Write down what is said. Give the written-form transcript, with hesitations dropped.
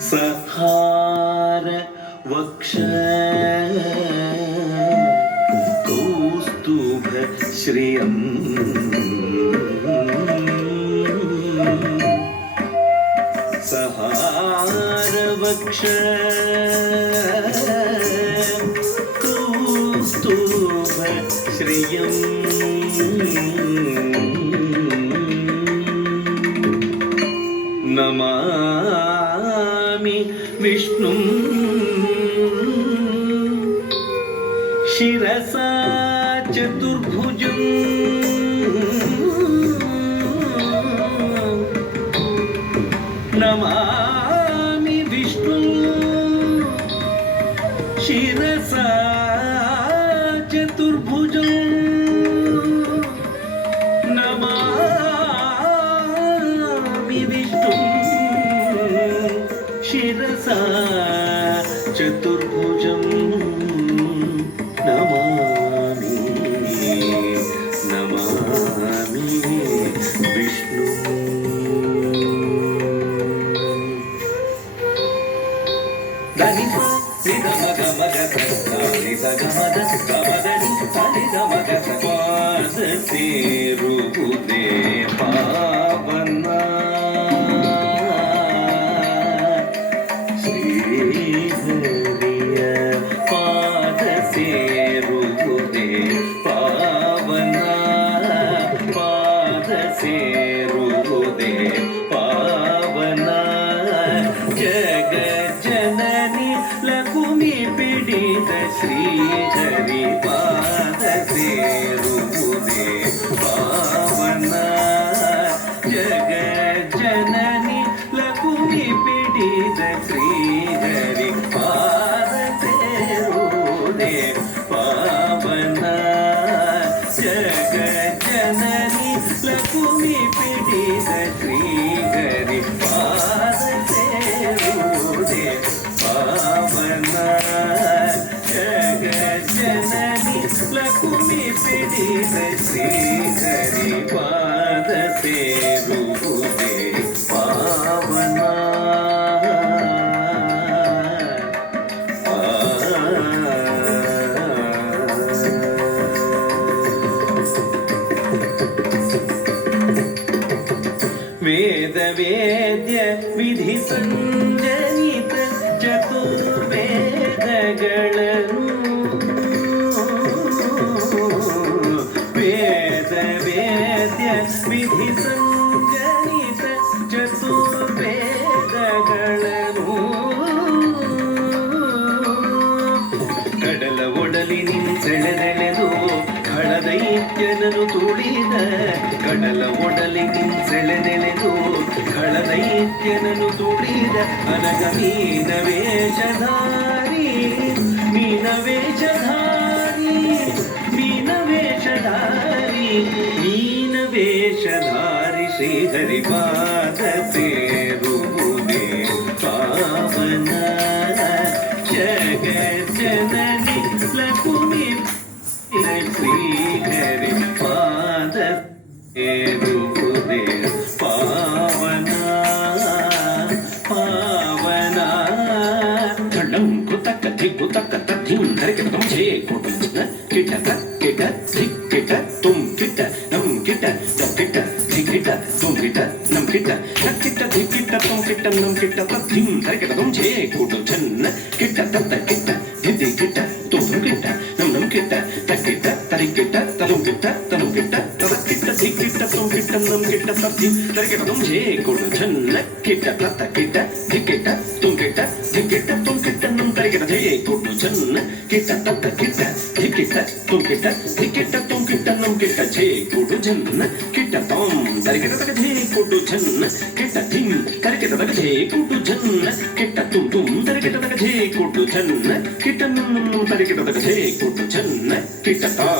सहार वक्ष कौस्तुभ श्रियम् सहार वक्ष कौस्तुभ श्रियम् नमामि विष्णुं शिरसा चतुर्भुजं नमामि विष्णुं शिरसा चतुर्भुजं नमामि विष्णुं शिरसा चतुर्भुजं नमामि विष्णु ಸೇರುವುದೇ ಪಾವನ ಶ್ರೀಹರಿಯ ಪಾದ ಸೇರುವುದೇ ಪಾವನ ಪಾದ ಸೇರುವುದೇ ಪಾವನ ಜಗ ಜನನಿ ಲಕುಮಿ ಪಿಡಿದ ಶ್ರೀಹರಿ ಪಾದ ಸೇರುವುದೇ ಪಾವನ ಜಗ ಜನನಿ ಲಕುಮಿ ಪಿಡಿದ ಶ್ರೀಹರಿ ಪಾದ ಸೇರುವುದೇ ಪಾವನ ಜಗ ಜನನಿ ಲಕುಮಿ ಪಿಡಿದ ಶ್ರೀಹರಿ ಪಾದ ಸೇರುವುದೇ ಪಾವನ ಜಗ ಜನನಿ ಲಕುಮಿ ಪಿಡಿದ ಶ್ರೀಹರಿ ಪಾದ ಸೇರುವುದೇ ಪಾವನ ವೇದ ವೇದ್ಯ ವಿಧಿ ಸಂಜನಿತ ಚತುರ್ವೇದಗಳನ್ನು ವೇದ ವೇದ್ಯ ವಿಧಿ ಸಂಜನಿತ ಚತುರ್ವೇದಗಳನ್ನು ಕಡಲ ಒಡಲಿನಿಂದೆಳೆದೆಳೆದು ಖಳದೈತ್ಯನನು ತುಳಿದ ಕಡಲ ಒಡಲಿನಿಂದೆಳೆದೆಳೆದು ಖಳದೈತ್ಯನನು ತುಳಿದ ಅನಗ ಮೀನ ವೇಷಧಾರಿ ಮೀನ ವೇಷಧಾರಿ ಮೀನ ವೇಷಧಾರಿ ಮೀನ ವೇಷಧಾರಿ ಶ್ರೀಹರಿ ಪಾದ ಸೇರುವುದೇ ಪಾವನ ಜಗ ಜನನಿ ಲಕುಮಿ ಶ್ರೀಹರಿ ಪಾದ ಸೇರುವುದೇ ಪಾವನ ಪಾವನ ಖಂಡಂ ಕೃತಕ ಧಿಗುತಕ ತದ್ಧಿಂ ಧರಿಕೆತಂ ಛೇ ಕೋಟಂಚನ ಕಿಟಕ ಕಿಟ ಧಿಕ್ಕಿಟ ತುಂ ಕಿಟ ನಂ ಕಿಟ ತಕ್ಕಿಟ ಧಿಕ್ಕಿಟ ತುಂ ಕಿಟ ನಂ ಕಿಟ ತಕ್ಕಿಟ ಧಿಕ್ಕಿಟ ತುಂ ಕಿಟ ನಂ ಕಿಟ ತದ್ಧಿಂ ಧರಿಕೆತಂ ಛೇ ಕೋಟಂಚನ ಕಿಟ ತತ್ತ ಕಿಟ ಧಿದ್ದಿ ಕಿಟ ತುಂ ಕಿಟ ನಂ ನಂ ಕಿಟ ತಕ್ಕಿಟ ತರಿಕಿಟ ತಲಂ ಕಿಟ ತಲಂ ಕಿಟ ತದಕ್ಕಿಟ ಧಿಕ್ಕಿಟ ತುಂ ಕಿಟ ನಂ ಕಿಟ ತದ್ಧಿಂ ಧರಿಕೆತಂ ಛೇ ಕೋಟಂಚನ ಕಿಟ ತತ್ತ ಕಿಟ ಧಿಕ್ಕಿಟ ತುಂ ಕಿಟ ಧಿಕ್ಕಿಟ ತುಂ ಕಿಟ ನಂ ತರಿಕೆತ ಛೇ ಕೋಟಂಚನ ಕಿಟ ತತ್ತ ಕಿಟ ಧಿಕ್ಕಿಟ ತುಂ ಕಿಟ ಧಿಕ್ಕಿಟ ತುಂ ಕಿಟ ನಂ ಕಿಟ ಛೇ ಕೋಟಂಚನ ಕಿಟ ತಾಂ ತರಿಕೆತ ಛೇ ಕೋಟಂಚನ ಕಿಟ ಧಿಂ ತರಿಕೆತ ಛೇ ಕೋಟಂಚನ ಕಿಟ ತುಂ ತುಂ ತರಿಕೆತ ಛೇ ಕೋಟಂಚನ ಕಿಟ ನಂ ನಂ ತರಿಕೆತ ಛೇ ಕೋಟಂಚನ ಕಿಟ ತಾ